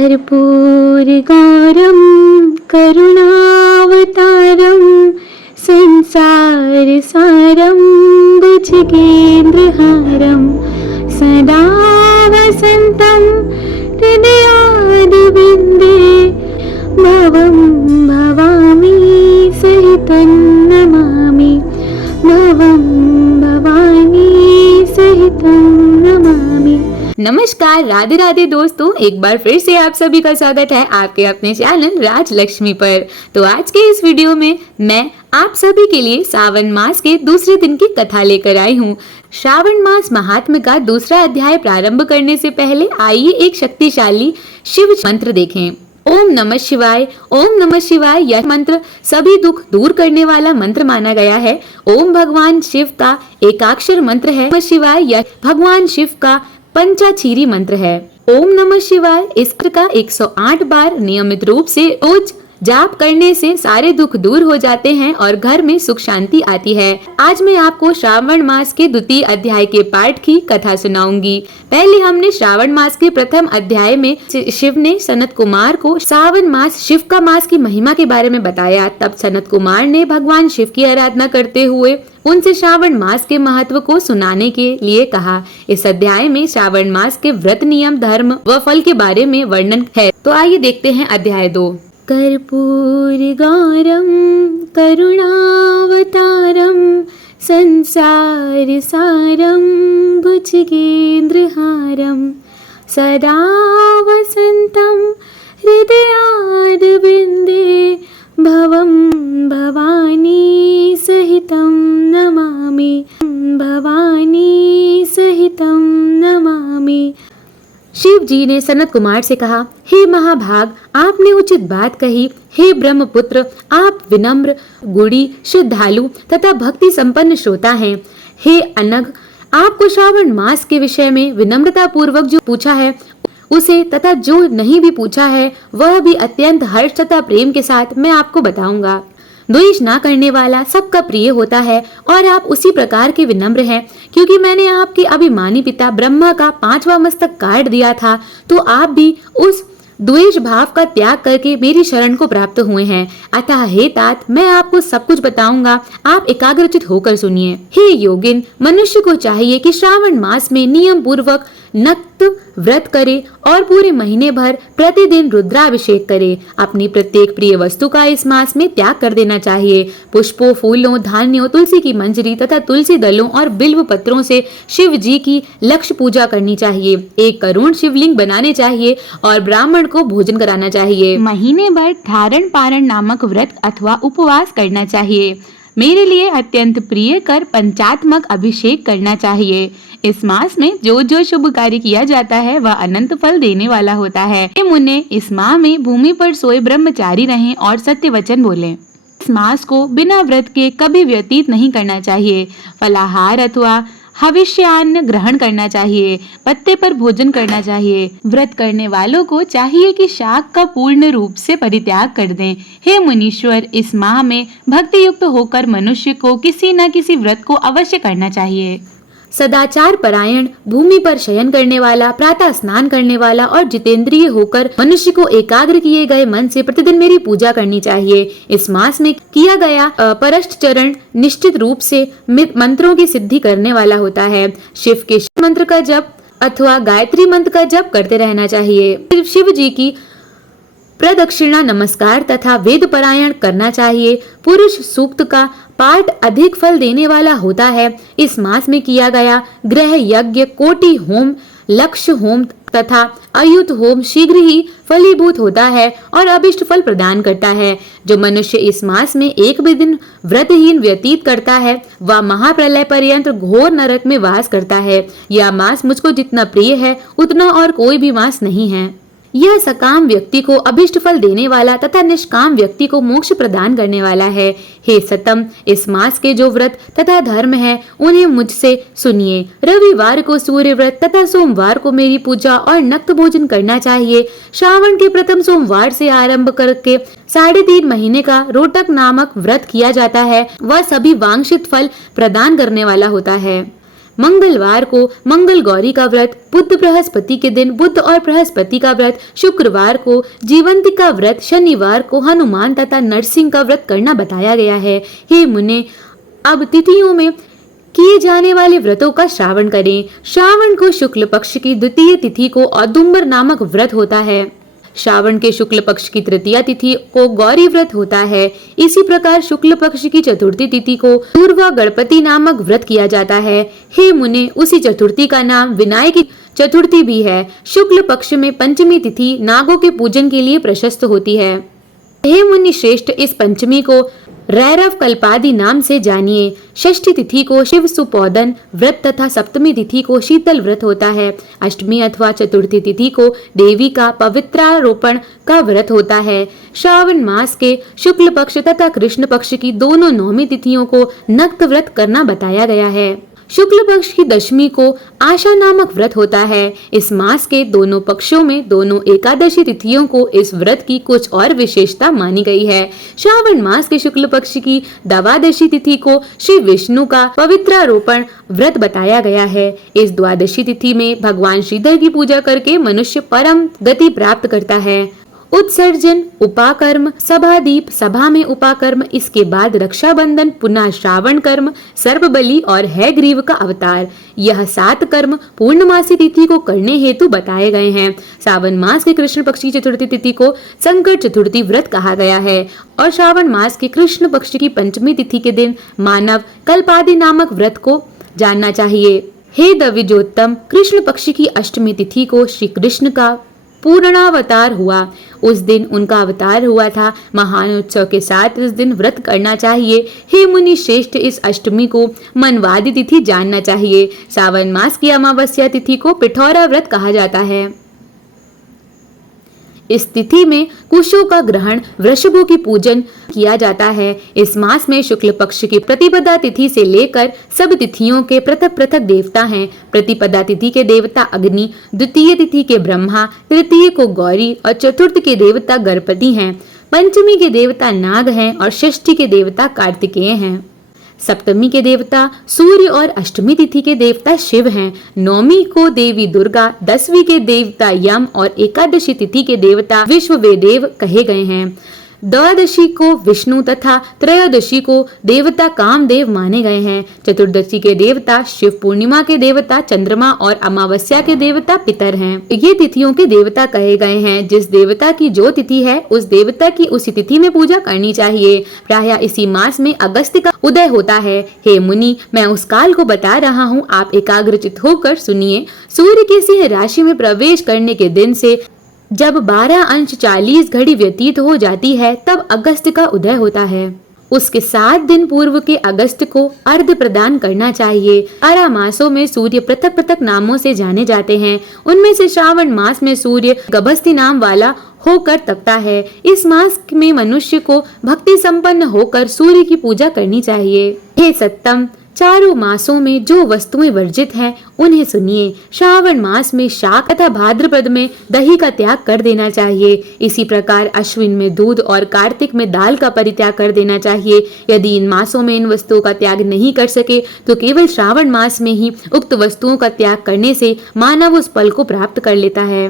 कर्पूरगौरं करुणावतारं संसारसारं भुजगेन्द्रहारं सदा वसन्तं हृदयारविन्दे भवं भवामि सहितं नमामि भवं भवानी सहितं नमामि। नमस्कार, राधे राधे दोस्तों, एक बार फिर से आप सभी का स्वागत है आपके अपने चैनल राजलक्ष्मी पर। तो आज के इस वीडियो में मैं आप सभी के लिए श्रावण मास के दूसरे दिन की कथा लेकर आई हूँ। श्रावण मास महात्म्य का दूसरा अध्याय प्रारंभ करने से पहले आइए एक शक्तिशाली शिव मंत्र देखें। ओम नमः शिवाय। ओम नमः शिवाय यह मंत्र सभी दुख दूर करने वाला मंत्र माना गया है। ओम भगवान शिव का एकाक्षर मंत्र है। नमः शिवाय यह भगवान शिव का पंचाक्षरी मंत्र है। ओम नमः शिवाय इस मंत्र का 108 बार नियमित रूप से रोज जाप करने से सारे दुख दूर हो जाते हैं और घर में सुख शांति आती है। आज मैं आपको श्रावण मास के द्वितीय अध्याय के पाठ की कथा सुनाऊंगी। पहले हमने श्रावण मास के प्रथम अध्याय में शिव ने सनत कुमार को श्रावण मास शिव का मास की महिमा के बारे में बताया। तब सनत कुमार ने भगवान शिव की आराधना करते हुए उनसे श्रावण मास के महत्व को सुनाने के लिए कहा। इस अध्याय में श्रावण मास के व्रत नियम, धर्म व फल के बारे में वर्णन है। तो आइए देखते हैं अध्याय 2। कर्पूरगौरं करुणावतारं संसारसारं भुजगेन्द्रहारं सदा वसन्तं हृदयारविन्दे भवं भवानी सहितं नमामि भवानी सहितं नमामि। शिव जी ने सनत कुमार से कहा, हे महाभाग, आपने उचित बात कही। हे ब्रह्मपुत्र, आप विनम्र, गुणी, श्रद्धालु तथा भक्ति संपन्न श्रोता हैं। हे अनघ, आपको श्रावण मास के विषय में विनम्रता पूर्वक जो पूछा है उसे तथा जो नहीं भी पूछा है वह भी अत्यंत हर्ष तथा प्रेम के साथ मैं आपको बताऊंगा। द्वेष ना करने वाला सबका प्रिय होता है और आप उसी प्रकार के विनम्र हैं। क्योंकि मैंने आपके अभिमानी पिता ब्रह्मा का 5वां मस्तक काट दिया था, तो आप भी उस द्वेष भाव का त्याग करके मेरी शरण को प्राप्त हुए हैं। अतः हे तात, मैं आपको सब कुछ बताऊंगा, आप एकाग्रचित होकर सुनिए। हे योगिन, मनुष्य को चाहिए कि श्रावण मास में नियम पूर्वक नक्त व्रत करे और पूरे महीने भर प्रतिदिन रुद्राभिषेक करे। अपनी प्रत्येक प्रिय वस्तु का इस मास में त्याग कर देना चाहिए। पुष्पों, फूलों, धान्यों, तुलसी की मंजरी तथा तुलसी दलों और बिल्व पत्रों से शिव जी की लक्ष्य पूजा करनी चाहिए। एक करुण शिवलिंग बनाने चाहिए और ब्राह्मण को भोजन कराना चाहिए। महीने भर धारण पारण नामक व्रत अथवा उपवास करना चाहिए। मेरे लिए अत्यंत प्रिय कर पंचात्मक अभिषेक करना चाहिए। इस मास में जो जो शुभ कार्य किया जाता है वह अनंत फल देने वाला होता है। हे मुने, इस माह में भूमि पर सोए ब्रह्मचारी रहें और सत्य वचन बोलें। इस मास को बिना व्रत के कभी व्यतीत नहीं करना चाहिए। फलाहार अथवा हविष्यान्न ग्रहण करना चाहिए। पत्ते पर भोजन करना चाहिए। व्रत करने वालों को चाहिए कि शाक का पूर्ण रूप से परित्याग कर दें। हे मुनीश्वर, इस माह में भक्ति युक्त होकर मनुष्य को किसी न किसी व्रत को अवश्य करना चाहिए। सदाचार परायण, भूमि पर शयन करने वाला, प्रातः स्नान करने वाला और जितेंद्रिय होकर मनुष्य को एकाग्र किए गए मन से प्रतिदिन मेरी पूजा करनी चाहिए। इस मास में किया गया परष्ट चरण निश्चित रूप से मंत्रों की सिद्धि करने वाला होता है। शिव के मंत्र का जप अथवा गायत्री मंत्र का जप करते रहना चाहिए। शिव जी की प्रदक्षिणा, नमस्कार तथा वेद पारायण करना चाहिए। पुरुष सूक्त का पाठ अधिक फल देने वाला होता है। इस मास में किया गया ग्रह यज्ञ, कोटि होम, लक्ष्य होम तथा अयुत होम शीघ्र ही फलीभूत होता है और अभिष्ट फल प्रदान करता है। जो मनुष्य इस मास में एक भी दिन व्रतहीन व्यतीत करता है वह महाप्रलय पर्यंत घोर नरक में वास करता है। यह मास मुझको जितना प्रिय है उतना और कोई भी मास नहीं है। यह सकाम व्यक्ति को अभिष्ट फल देने वाला तथा निष्काम व्यक्ति को मोक्ष प्रदान करने वाला है। हे सतम, इस मास के जो व्रत तथा धर्म है उन्हें मुझसे सुनिए। रविवार को सूर्य व्रत तथा सोमवार को मेरी पूजा और नक्त भोजन करना चाहिए। श्रावण के प्रथम सोमवार से आरंभ करके 3.5 महीने का रोटक नामक व्रत किया जाता है। वह सभी वांछित फल प्रदान करने वाला होता है। मंगलवार को मंगल गौरी का व्रत, बुध बृहस्पति के दिन बुध और बृहस्पति का व्रत, शुक्रवार को जीवंती का व्रत, शनिवार को हनुमान तथा नरसिंह का व्रत करना बताया गया है। हे मुने, अब तिथियों में किए जाने वाले व्रतों का श्रावण करें। श्रावण को शुक्ल पक्ष की द्वितीय तिथि को औदुंबर नामक व्रत होता है। श्रावण के शुक्ल पक्ष की तृतीया तिथि को गौरी व्रत होता है। इसी प्रकार शुक्ल पक्ष की चतुर्थी तिथि को पूर्वा गणपति नामक व्रत किया जाता है। हे मुने, उसी चतुर्थी का नाम विनायक चतुर्थी भी है। शुक्ल पक्ष में पंचमी तिथि नागों के पूजन के लिए प्रशस्त होती है। हे मुनि श्रेष्ठ, इस पंचमी को रैरव कल्पादि नाम से जानिए। षष्ठी तिथि को शिव सुपोदन व्रत तथा सप्तमी तिथि को शीतल व्रत होता है। अष्टमी अथवा चतुर्थी तिथि को देवी का पवित्रारोपण का व्रत होता है। श्रावण मास के शुक्ल पक्ष तथा कृष्ण पक्ष की दोनों नौमी तिथियों को नक्त व्रत करना बताया गया है। शुक्ल पक्ष की दशमी को आशा नामक व्रत होता है। इस मास के दोनों पक्षों में दोनों एकादशी तिथियों को इस व्रत की कुछ और विशेषता मानी गई है। श्रावण मास के शुक्ल पक्ष की द्वादशी तिथि को श्री विष्णु का पवित्रारोपण व्रत बताया गया है। इस द्वादशी तिथि में भगवान श्रीधर की पूजा करके मनुष्य परम गति प्राप्त करता है। उत्सर्जन, उपाकर्म, सभादीप, सभा में उपाकर्म, इसके बाद रक्षाबंधन, पुनः श्रावण कर्म, सर्पबलि और हैग्रीव का अवतार, यह 7 कर्म पूर्णमासी तिथि को करने हेतु बताए गए हैं। सावन मास के कृष्ण पक्ष की चतुर्थी तिथि को संकट चतुर्थी व्रत कहा गया है और श्रावण मास के कृष्ण पक्ष की पंचमी तिथि के दिन मानव कल्पादि नामक व्रत को जानना चाहिए। हे द्विजोत्तम, कृष्ण पक्ष की अष्टमी तिथि को श्री कृष्ण का पूर्णावतार हुआ। उस दिन उनका अवतार हुआ था। महान उत्सव के साथ इस दिन व्रत करना चाहिए। हे मुनि श्रेष्ठ, इस अष्टमी को मनवादी तिथि जानना चाहिए। सावन मास की अमावस्या तिथि को पिठौरा व्रत कहा जाता है। इस तिथि में कुशों का ग्रहण, वृषभों की पूजन किया जाता है। इस मास में शुक्ल पक्ष की प्रतिपदा तिथि से लेकर सब तिथियों के पृथक पृथक देवता हैं। प्रतिपदा तिथि के देवता अग्नि, द्वितीय तिथि के ब्रह्मा, तृतीय को गौरी और चतुर्थ के देवता गणपति हैं। पंचमी के देवता नाग हैं और षष्ठी के देवता कार्तिकेय हैं। सप्तमी के देवता सूर्य और अष्टमी तिथि के देवता शिव हैं। नौमी को देवी दुर्गा, 10वीं के देवता यम और एकादशी तिथि के देवता विश्ववेदेव कहे गए हैं। द्वादशी को विष्णु तथा त्रयोदशी को देवता कामदेव माने गए हैं। चतुर्दशी के देवता शिव, पूर्णिमा के देवता चंद्रमा और अमावस्या के देवता पितर हैं। ये तिथियों के देवता कहे गए हैं। जिस देवता की जो तिथि है उस देवता की उसी तिथि में पूजा करनी चाहिए। प्रायः इसी मास में अगस्त का उदय होता है। हे मुनि, मैं उस काल को बता रहा हूँ, आप एकाग्रचित होकर सुनिए। सूर्य की सिंह राशि में प्रवेश करने के दिन से जब 12 अंश 40 घड़ी व्यतीत हो जाती है तब अगस्त का उदय होता है। उसके 7 दिन पूर्व के अगस्त को अर्घ्य प्रदान करना चाहिए। 12 मासों में सूर्य पृथक पृथक नामों से जाने जाते हैं। उनमें से श्रावण मास में सूर्य गभस्ती नाम वाला होकर तपता है। इस मास में मनुष्य को भक्ति संपन्न होकर सूर्य की पूजा करनी चाहिए। हे सत्तम, चारों मासों में जो वस्तुएं वर्जित हैं उन्हें सुनिए। श्रावण मास में शाक तथा भाद्रपद में दही का त्याग कर देना चाहिए। इसी प्रकार अश्विन में दूध और कार्तिक में दाल का परित्याग कर देना चाहिए। यदि इन मासों में इन वस्तुओं का त्याग नहीं कर सके तो केवल श्रावण मास में ही उक्त वस्तुओं का त्याग करने से मानव उस फल को प्राप्त कर लेता है।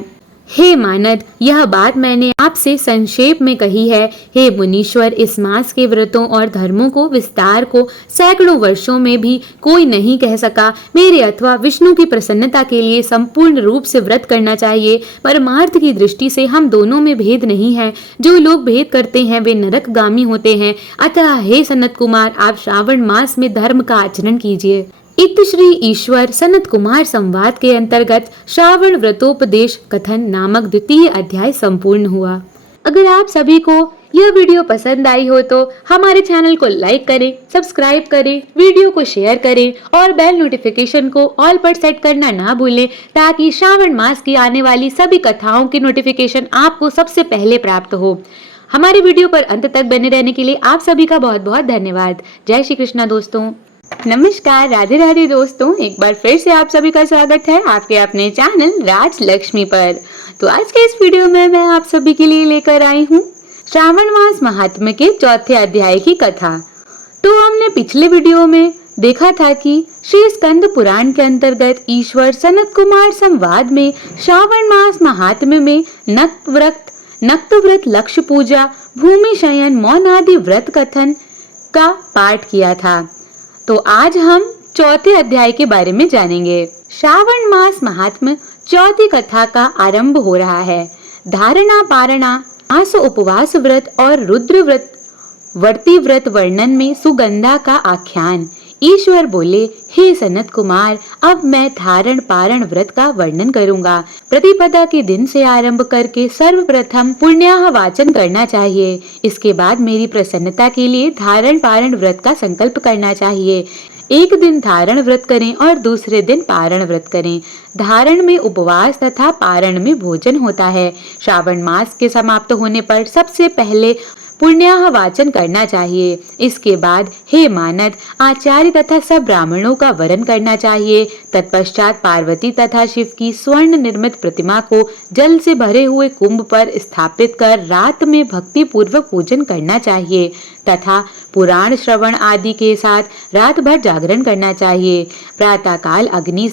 हे मानद, यह बात मैंने आपसे संक्षेप में कही है। हे मुनीश्वर, इस मास के व्रतों और धर्मों को विस्तार को सैकड़ों वर्षों में भी कोई नहीं कह सका। मेरे अथवा विष्णु की प्रसन्नता के लिए संपूर्ण रूप से व्रत करना चाहिए। परमार्थ की दृष्टि से हम दोनों में भेद नहीं है। जो लोग भेद करते हैं वे नरकगामी होते हैं। अतः हे सनत कुमार, आप श्रावण मास में धर्म का आचरण कीजिए। इत श्री ईश्वर सनत कुमार संवाद के अंतर्गत श्रावण व्रतोपदेश कथन नामक द्वितीय अध्याय संपूर्ण हुआ। अगर आप सभी को यह वीडियो पसंद आई हो तो हमारे चैनल को लाइक करें, सब्सक्राइब करें, वीडियो को शेयर करें और बेल नोटिफिकेशन को ऑल पर सेट करना ना भूलें ताकि श्रावण मास की आने वाली सभी कथाओं की नोटिफिकेशन आपको सबसे पहले प्राप्त हो। हमारे वीडियो पर अंत तक बने रहने के लिए आप सभी का बहुत बहुत धन्यवाद। जय श्री कृष्णा दोस्तों। नमस्कार, राधे राधे दोस्तों। एक बार फिर से आप सभी का स्वागत है आपके अपने चैनल राज लक्ष्मी पर। तो आज के इस वीडियो में मैं आप सभी के लिए लेकर आई हूँ श्रावण मास महात्म्य के 4थे अध्याय की कथा। तो हमने पिछले वीडियो में देखा था कि श्री स्कंद पुराण के अंतर्गत ईश्वर सनत कुमार संवाद में श्रावण मास महात्म्य में नक्त व्रत, लक्ष्य पूजा, भूमि शयन, मौन आदि व्रत कथन का पाठ किया था। तो आज हम चौथे अध्याय के बारे में जानेंगे। श्रावण मास महात्म्य चौथी कथा का आरंभ हो रहा है। धारणा, पारणा, मास उपवास व्रत और रुद्र व्रत वर्ती व्रत वर्णन में सुगंधा का आख्यान। ईश्वर बोले, हे सनत कुमार, अब मैं धारण पारण व्रत का वर्णन करूंगा। प्रतिपदा के दिन से आरंभ करके सर्वप्रथम पुण्याह वाचन करना चाहिए। इसके बाद मेरी प्रसन्नता के लिए धारण पारण व्रत का संकल्प करना चाहिए। एक दिन धारण व्रत करें और दूसरे दिन पारण व्रत करें। धारण में उपवास तथा पारण में भोजन होता है। श्रावण मास के समाप्त होने पर सबसे पहले पुण्याह वाचन करना चाहिए। इसके बाद हे मानद, आचार्य तथा सब ब्राह्मणों का वरण करना चाहिए। तत्पश्चात पार्वती तथा शिव की स्वर्ण निर्मित प्रतिमा को जल से भरे हुए कुंभ पर स्थापित कर रात में भक्ति पूर्वक पूजन करना चाहिए तथा पुराण श्रवण आदि के साथ रात भर जागरण करना चाहिए। प्रातःकाल अग्नि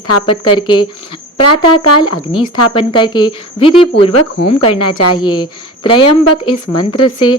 स्थापन करके विधि पूर्वक होम करना चाहिए। त्रयंबक इस मंत्र से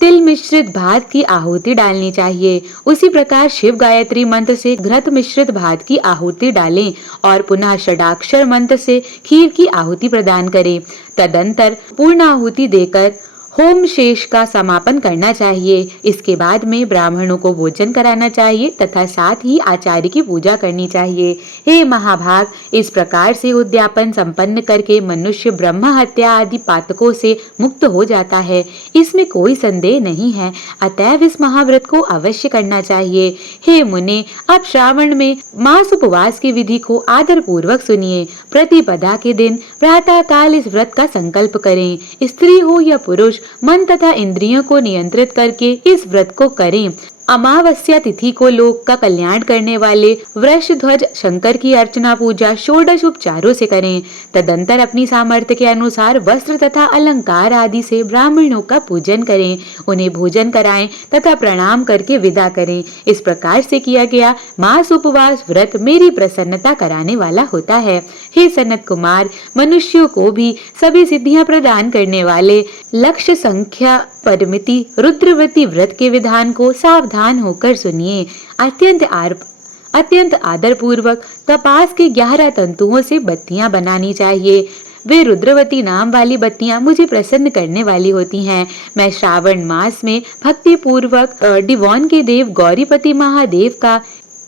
तिल मिश्रित भात की आहुति डालनी चाहिए। उसी प्रकार शिव गायत्री मंत्र से घृत मिश्रित भात की आहुति डालें और पुनः षडाक्षर मंत्र से खीर की आहुति प्रदान करें। तदंतर पूर्ण आहुति देकर होम शेष का समापन करना चाहिए। इसके बाद में ब्राह्मणों को भोजन कराना चाहिए तथा साथ ही आचार्य की पूजा करनी चाहिए। हे महाभाग, इस प्रकार से उद्यापन संपन्न करके मनुष्य ब्रह्म हत्या आदि पातकों से मुक्त हो जाता है, इसमें कोई संदेह नहीं है। अतएव इस महाव्रत को अवश्य करना चाहिए। हे मुने, अब श्रावण में मास उपवास की विधि को आदर पूर्वक सुनिए। प्रतिपदा के दिन प्रातः काल इस व्रत का संकल्प करें। स्त्री हो या पुरुष, मन तथा इंद्रियों को नियंत्रित करके इस व्रत को करें। अमावस्या तिथि को लोक का कल्याण करने वाले वृषध्वज शंकर की अर्चना पूजा षोडश उपचारों से करें। तदंतर अपनी सामर्थ्य के अनुसार वस्त्र तथा अलंकार आदि से ब्राह्मणों का पूजन करें, उन्हें भोजन कराएं तथा प्रणाम करके विदा करें। इस प्रकार से किया गया मास उपवास व्रत मेरी प्रसन्नता कराने वाला होता है। हे सनत कुमार, मनुष्यों को भी सभी सिद्धियां प्रदान करने वाले लक्ष्य संख्या परिमिति रुद्रवती व्रत के विधान को सावधान होकर सुनिए। अत्यंत आदर पूर्वक कपास के 11 तंतुओं से बत्तियां बनानी चाहिए। वे रुद्रवती नाम वाली बत्तियां मुझे प्रसन्न करने वाली होती हैं। मैं श्रावण मास में भक्ति पूर्वक डिवोन के देव गौरीपति महादेव का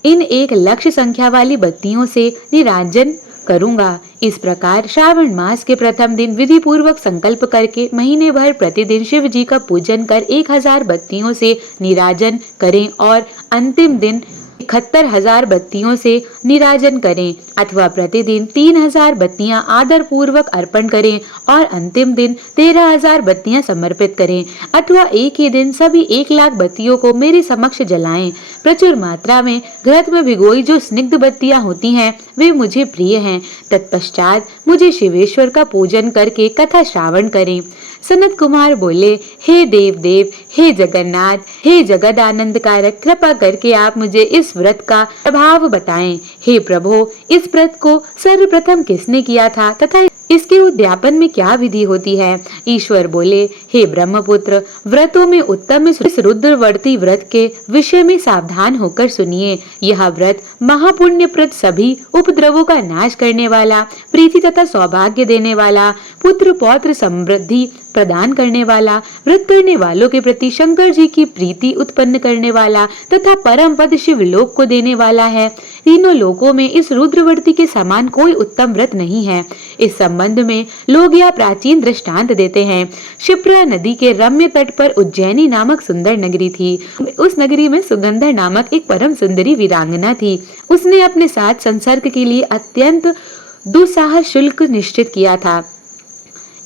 इन 1 लक्ष्य संख्या वाली बत्तियों से निराजन करूंगा। इस प्रकार श्रावण मास के प्रथम दिन विधि पूर्वक संकल्प करके महीने भर प्रतिदिन शिव जी का पूजन कर 1000 बत्तियों से निराजन करें और अंतिम दिन 71,000 बत्तियों से निराजन करें, अथवा प्रतिदिन 3000 बत्तियां आदर पूर्वक अर्पण करें और अंतिम दिन 13,000 बत्तियां समर्पित करें, अथवा एक ही दिन सभी 1 लाख बत्तियों को मेरे समक्ष जलाएं। प्रचुर मात्रा में घृत में भिगोई जो स्निग्ध बत्तियां होती हैं, वे मुझे प्रिय हैं। तत्पश्चात मुझे शिवेश्वर का पूजन करके कथा श्रावण करें। सनत कुमार बोले, हे देव देव, हे जगन्नाथ, हे जगद आनंद कारक, कृपा करके आप मुझे इस व्रत का प्रभाव बताएं। हे प्रभु, इस व्रत को सर्वप्रथम किसने किया था तथा इसके उद्यापन में क्या विधि होती है? ईश्वर बोले, हे ब्रह्मपुत्र, व्रतों में उत्तम इस रुद्रवर्ती व्रत के विषय में सावधान होकर सुनिए। यह व्रत महापुण्यप्रद, सभी उपद्रवों का नाश करने वाला, प्रीति तथा सौभाग्य देने वाला, पुत्र पौत्र समृद्धि प्रदान करने वाला, व्रत करने वालों के प्रति शंकर जी की प्रीति उत्पन्न करने वाला तथा परम पद शिवलोक को देने वाला है। तीनों लोकों में इस रुद्रवर्ती के समान कोई उत्तम व्रत नहीं है। इस संबंध में लोग यह प्राचीन दृष्टांत देते हैं। क्षिप्रा नदी के रम्य तट पर उज्जैनी नामक सुंदर नगरी थी। उस नगरी में सुगंधा नामक एक परम सुंदरी वीरांगना थी। उसने अपने साथ संसर्ग के लिए अत्यंत दुस्साह शुल्क निश्चित किया था।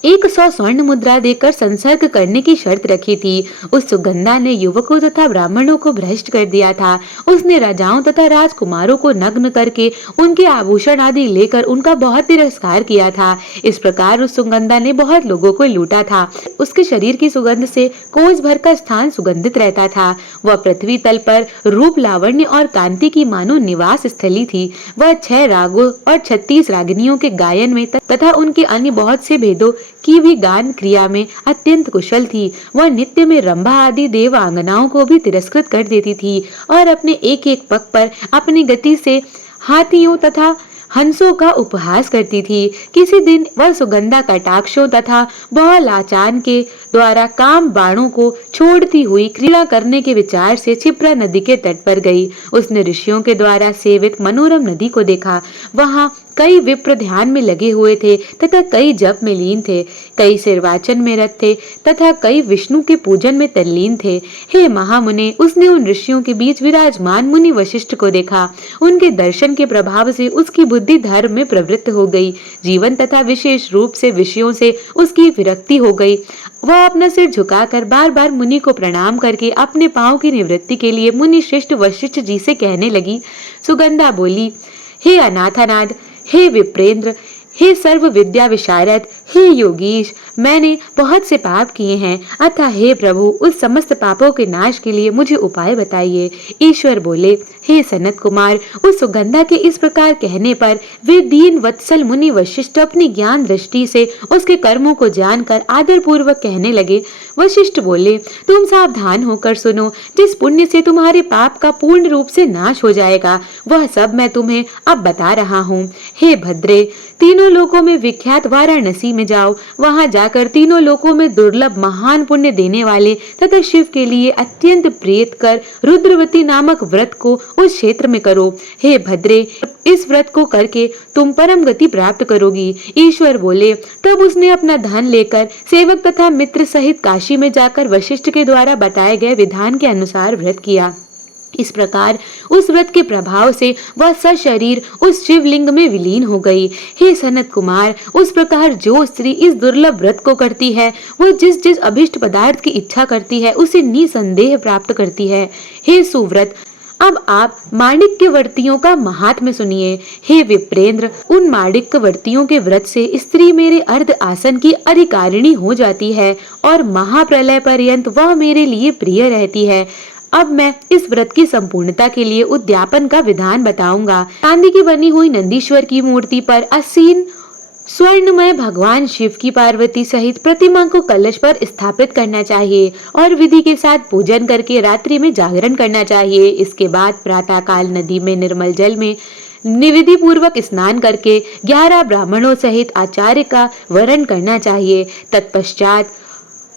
100 स्वर्ण मुद्रा देकर संसर्ग करने की शर्त रखी थी। उस सुगंधा ने युवकों तथा ब्राह्मणों को भ्रष्ट कर दिया था। उसने राजाओं तथा राजकुमारों को नग्न करके उनके आभूषण आदि लेकर उनका बहुत तिरस्कार किया था। इस प्रकार उस सुगंधा ने बहुत लोगों को लूटा था। उसके शरीर की सुगंध से कोस भर का स्थान सुगंधित रहता था। वह पृथ्वी तल पर रूप, लावण्य और कांति की मानो निवास स्थली थी। वह 6 रागों और 36 रागिनियों के गायन में तथा उनके अन्य बहुत से भेदों की भी गान क्रिया में अत्यंत कुशल थी। वह नित्य में रंभा आदि देवांगनाओं को भी तिरस्कृत कर देती थी और अपने एक एक पग पर अपनी गति से हाथियों तथा हंसों का उपहास करती थी। किसी दिन वह सुगंधा कटाक्षों तथा बहुलाचान के द्वारा काम बाणों को छोड़ती हुई क्रीड़ा करने के विचार से क्षिप्रा नदी के तट पर गई। उसने ऋषियों के द्वारा सेवित मनोरम नदी को देखा। वहां कई विप्र ध्यान में लगे हुए थे तथा कई जप में लीन थे, कई सिरवाचन में रत थे तथा कई विष्णु के पूजन में तल्लीन थे। हे महामुने, उसने उन ऋषियों के बीच विराजमान मुनि वशिष्ठ को देखा। उनके दर्शन के प्रभाव से उसकी बुद्धि धर्म में प्रवृत्त हो गई। जीवन तथा विशेष रूप से विषयों से उसकी विरक्ति हो गई। वह अपना सिर झुकाकर बार बार मुनि को प्रणाम करके अपने पांव की निवृत्ति के लिए मुनि श्रेष्ठ वशिष्ठ जी से कहने लगी। सुगंधा बोली, हे अनाथनाथ, हे विप्रेंद्र, हे सर्व विद्या विशारद, हे योगीश, मैंने बहुत से पाप किए हैं, अतः हे प्रभु, उस समस्त पापों के नाश के लिए मुझे उपाय बताइए। ईश्वर बोले, हे सनत कुमार, उस सुगंधा के इस प्रकार कहने पर वे दीन वत्सल मुनि वशिष्ठ अपनी ज्ञान दृष्टि से उसके कर्मों को जानकर आदर पूर्वक कहने लगे। वशिष्ठ बोले, तुम सावधान होकर सुनो, जिस पुण्य से तुम्हारे पाप का पूर्ण रूप से नाश हो जाएगा, वह सब मैं तुम्हें अब बता रहा हूँ। हे भद्रे, तीनों लोकों में विख्यात वाराणसी में जाओ। वहां जाकर तीनों लोकों में दुर्लभ महान पुण्य देने वाले तथा शिव के लिए अत्यंत प्रीत कर रुद्रवती नामक व्रत को उस क्षेत्र में करो। हे भद्रे, इस व्रत को करके तुम परम गति प्राप्त करोगी। ईश्वर बोले, तब उसने अपना धन लेकर सेवक तथा मित्र सहित काशी में जाकर वशिष्ठ के द्वारा बताए गए विधान के अनुसार व्रत किया। इस प्रकार उस व्रत के प्रभाव से वह सशरीर उस शिवलिंग में विलीन हो गई। हे सनत कुमार, उस प्रकार जो स्त्री इस दुर्लभ व्रत को करती है, वो जिस जिस अभिष्ट पदार्थ की इच्छा करती है, उसे निसंदेह प्राप्त करती है। हे सुव्रत, अब आप माणिक्यवर्तियों का महात्म्य सुनिए। हे विप्रेंद्र, उन माणिक्यवर्तियों के व्रत से स्त्री मेरे अर्ध आसन की अधिकारिणी हो जाती है और महाप्रलय पर्यंत वह मेरे लिए प्रिय रहती है। अब मैं इस व्रत की संपूर्णता के लिए उद्यापन का विधान बताऊंगा। चांदी की बनी हुई नंदीश्वर की मूर्ति पर आसीन स्वर्णमय भगवान शिव की पार्वती सहित प्रतिमा को कलश पर स्थापित करना चाहिए और विधि के साथ पूजन करके रात्रि में जागरण करना चाहिए। इसके बाद प्रातः काल नदी में निर्मल जल में निविधि पूर्वक स्नान करके 11 ब्राह्मणों सहित आचार्य का वरण करना चाहिए। तत्पश्चात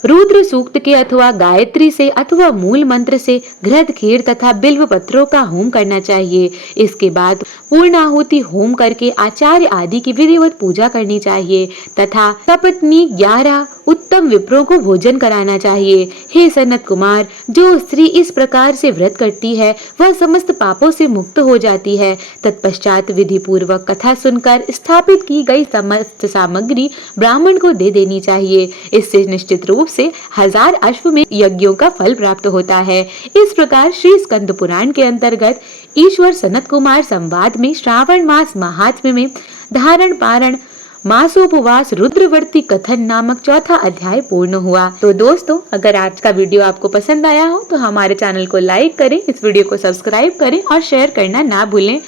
रुद्र सूक्त के अथवा गायत्री से अथवा मूल मंत्र से घृत, खीर तथा बिल्व पत्रों का होम करना चाहिए। इसके बाद पूर्णाहुति होम करके आचार्य आदि की विधिवत पूजा करनी चाहिए तथा सपत्नी 11 उत्तम विप्रों को भोजन कराना चाहिए। हे सनत कुमार, जो स्त्री इस प्रकार से व्रत करती है वह समस्त पापों से मुक्त हो जाती है। तत्पश्चात विधि पूर्वक कथा सुनकर स्थापित की गई समस्त सामग्री ब्राह्मण को दे देनी चाहिए। इससे निश्चित रूप से 1000 अश्वमेध यज्ञों का फल प्राप्त होता है। इस प्रकार श्री स्कंद पुराण के अंतर्गत ईश्वर सनत कुमार संवाद में श्रावण मास महात्म्य में धारण पारण मासोपवास रुद्रवर्ती कथन नामक चौथा अध्याय पूर्ण हुआ। तो दोस्तों, अगर आज का वीडियो आपको पसंद आया हो तो हमारे चैनल को लाइक करें, इस वीडियो को सब्सक्राइब करें और शेयर करना ना भूलें।